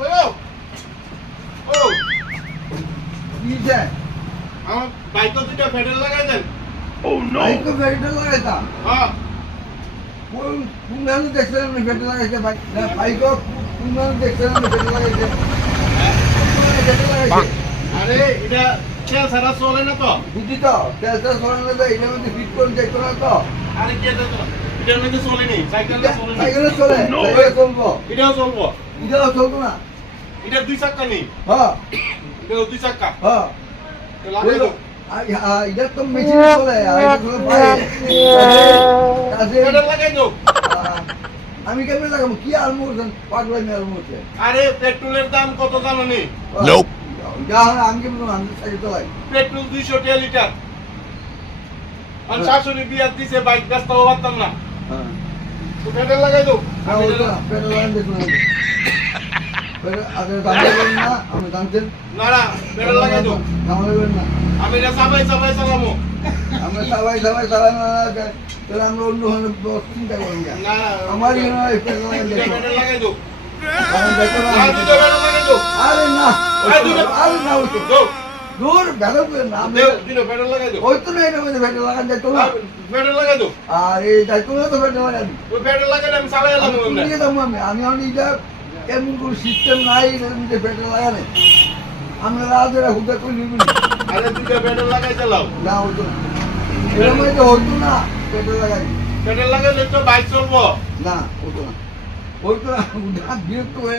ও ও কি যে আমার বাইকে দুটো ফেডারেল লাগাই দেন। বাইক তো ফেটে লাগাইতা হ্যাঁ কোন গান দেখছিলাম না ফেটে লাগাইছে বাইক না বাইক কোন গান দেখছিলাম না ফেটে লাগাইছে ফেটে লাগাইছে আরে এটা তেল ছাড়া চলে না তো। বুঝি তো তেলটা সরানো যায় এটার মধ্যে ফিট করে দেখতো না তো আরে কি এটা তো এটার মধ্যে চলেনি, সাইকেলটা চলেনি। সাইকেলে চলে সাইকেলে চলবো এটাও চলবো। এটাও চলবো না এটা দুই চাক্কা নেই, হ্যাঁ এটা দুই চাক্কা। হ্যাঁ তো লাগাই দাও। এটা তো মেশিন চলে আর এটা চলে বাইরে কাজে ফেডারেল লাগাই দাও। আমি কেমন লাগাবো কি আর মোড়ছেন পাগলাই মেয়ার মোড়ছে আরে পেট্রোলের দাম কত জানো নি? যা আমি কেমন আমি সাইকেল চালাই পেট্রোল 200 টাকা লিটার। আর শাশুড়ি বিয়ার দিছে, বাইক রাস্তা পারতাম না। হ্যাঁ তো ফেডারেল লাগাই দাও। না ওটা পেট্রোল লাগান দেখুন আগে দাম না আমি জানতেন না না, ফেডারেল লাগাই দাও। দাম লাগবেন না আমি এটা চাবাই চাবাই চালাবো। আমরা সবাই চালাই না তাহলে আমরা অন্য ধরনের চিন্তা করি না না আমার পেট্রোল লাগান দুটো দেখুন ফেডারেল লাগাই দাও। কারণ দেখো না আর দুটো ফেডারেল লাগাই দাও। আরে না আরে না ওই তো দাও। দূর বেড়া করে না দাও, দুটো ফেডারেল লাগাই দাও। ওই তো না এটা মধ্যে পেট্রোল লাগান দেখতো না ফেডারেল লাগাই দাও। আর এই দায়িত্ব তো পেট্রোল লাগান ওই ফেডারেল লাগাইলে আমি চালাই এলাম ওখানে। নিয়ে যাবো আমি এটা এমন কোনো সিস্টেম নাই এটার মধ্যে পেট্রোল লাগানে আমরা রাজেরা হুদা করে নিবি আরে দুটো ফেডারেল লাগাই চালাও। না হতো না এর মধ্যে হতো না পেট্রোল লাগাই ফেডারেল লাগাইলে তো বাইক চলবো। না হতো না বিরক্ত হয়ে